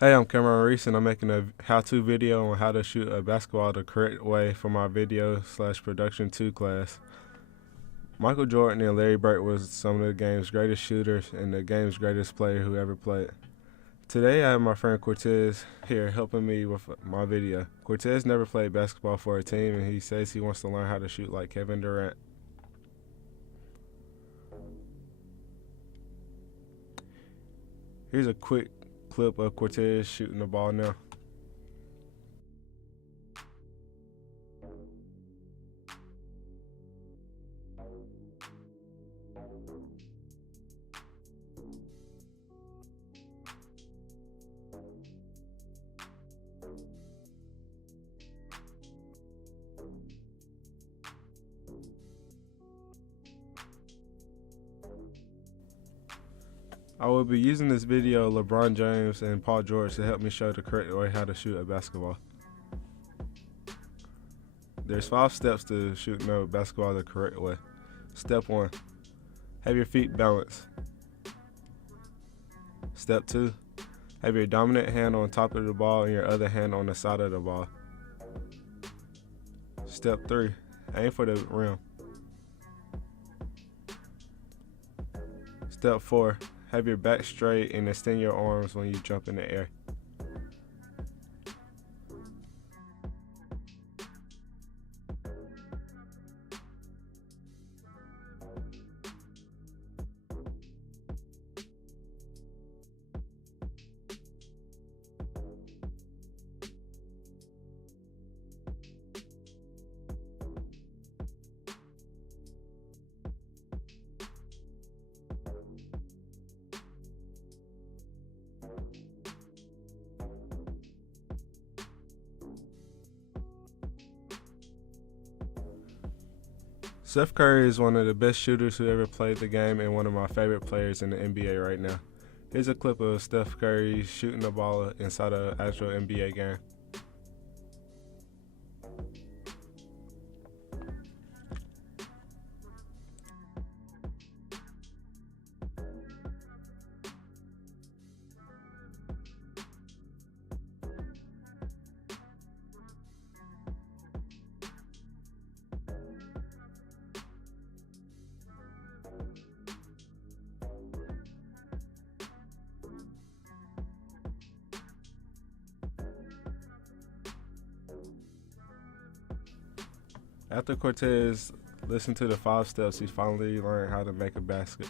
Hey, I'm Cam'ron Reese, and I'm making a how-to video on how to shoot a basketball the correct way for my video/production 2 class. Michael Jordan and Larry Bird was some of the game's greatest shooters and the game's greatest player who ever played. Today, I have my friend Cortez here helping me with my video. Cortez never played basketball for a team, and he says he wants to learn how to shoot like Kevin Durant. Here's a quick clip of Cortez shooting the ball now. I will be using this video of LeBron James and Paul George to help me show the correct way how to shoot a basketball. There's 5 steps to shooting a basketball the correct way. Step 1, have your feet balanced. Step 2, have your dominant hand on top of the ball and your other hand on the side of the ball. Step 3, aim for the rim. Step 4, have your back straight and extend your arms when you jump in the air. Steph Curry is one of the best shooters who ever played the game and one of my favorite players in the NBA right now. Here's a clip of Steph Curry shooting the ball inside an actual NBA game. After Cortez listened to the 5 steps, he finally learned how to make a basket.